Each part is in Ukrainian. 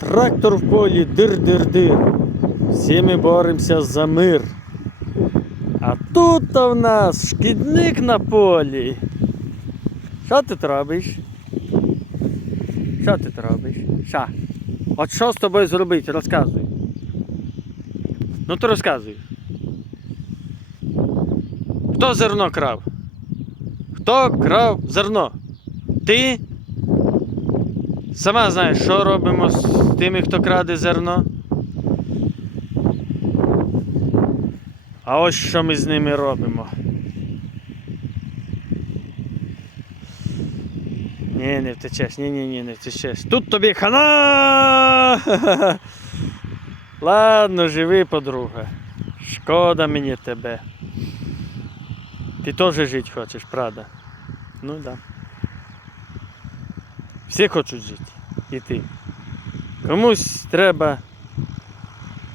Трактор в полі дир-дир-дир. Всі ми боремося за мир. А тут в нас шкідник на полі. Що ти робиш? Що ти робиш? Що? От що з тобою зробити? Розказуй. Ну то розказуй. Хто зерно крав? Хто крав зерно? Ти? Сама знаєш, що робимо з тими, хто краде зерно? А ось що ми з ними робимо. Ні, не втечеш, ні, ні, ні, не втечеш. Тут тобі хана! Ладно, живи, подруга. Шкода мені тебе. Ти теж жити хочеш, правда? Ну так. Да. Всі хочуть жити. І ти. Комусь треба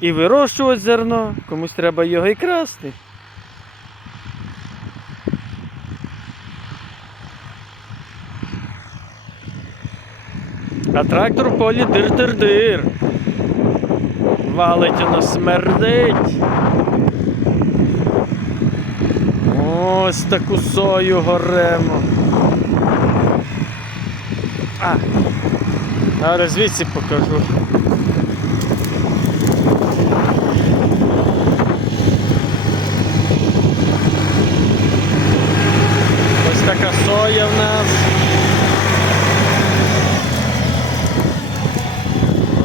і вирощувати зерно, комусь треба його і красти. А трактор в полі дир-дир-дир. Валить воно смердить. Ось таку сою горемо. А, зараз звідси покажу. Ось така соя в нас.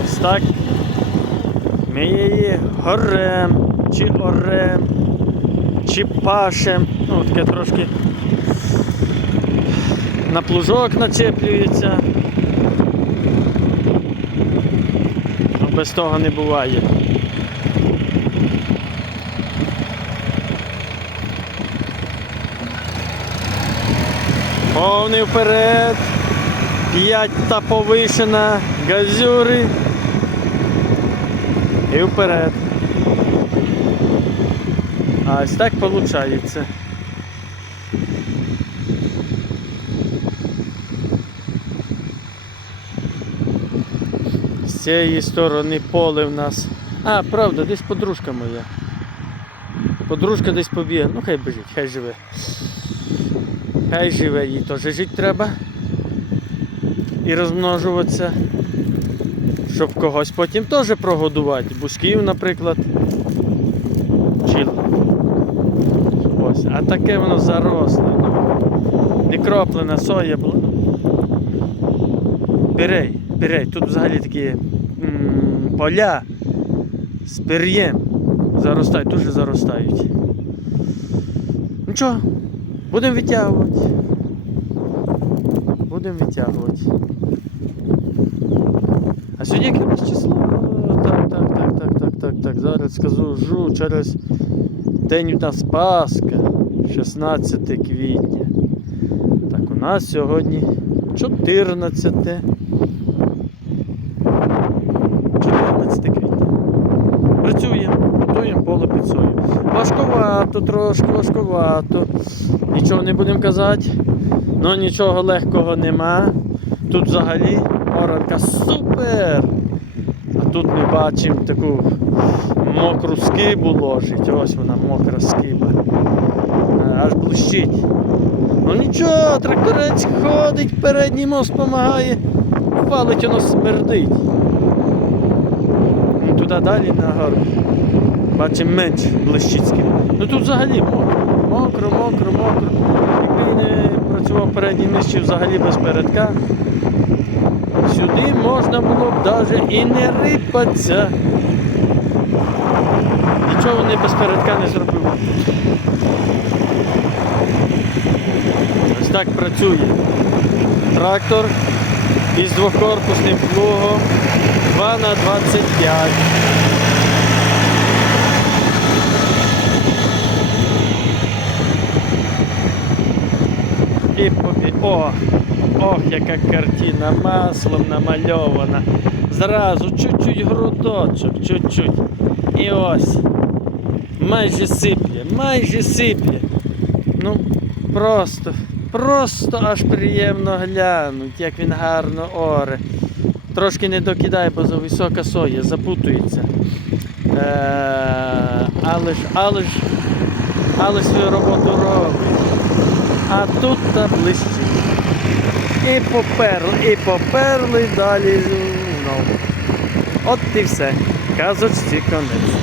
Ось так. Ми її горем, чи орем, чи пашем. Ну, таке трошки на плужок начеплюється. Без того не буває. Повний вперед. П'ять та повишена газюри. І вперед. А ось так виходить. Цієї сторони поле в нас. А, правда, десь подружка моя. Подружка десь побігла. Ну хай біжить, хай живе. Хай живе, їй теж жити треба. І розмножуватися. Щоб когось потім теж прогодувати. Бусків, наприклад. Чи... Ось. А таке воно заросле. Ну. Не кроплена соя була. Пірей, пірей. Тут взагалі такі поля з пір'єм. Заростають, дуже заростають. Нічого, будемо витягувати. Будемо витягувати. А сьогодні яке у нас число? Так, так, так, так, так, так, так. Зараз скажу жу, через день у нас Пасха, 16 квітня. Так, у нас сьогодні 14. 14 квітня. Працюємо, готуємо поле під сою. Важкувато, трошки важкувато. Нічого не будемо казати. Ну нічого легкого нема. Тут взагалі оранка супер. А тут ми бачимо таку мокру скибу ложить. Ось вона мокра скиба. Е, Аж блищить. Ну нічого, тракторець ходить, передній мост допомагає, валить воно смердить. Туди далі на гору. Бачимо менш блищить скиба. Ну тут взагалі мокро, мокро, мокро. Якби не працював передній чи взагалі без передка. Сюди можна було б навіть і не рипатися. Нічого вони без передка не зробили. Ось так працює. Трактор із двокорпусним плугом 2 на 25. І побі... О! Ох, яка картина маслом намальована. Зразу чуть-чуть грудочок, чуть-чуть. І ось. Майже сиплє, майже сиплє. Ну, просто Просто аж приємно глянуть, як він гарно оре. Трошки не докидає, бо зависока соя, запутується. Е, але ж, але ж, але свою роботу робить. А тут та блищить. І поперли, і поперли далі знову. От і все. Казочці конець.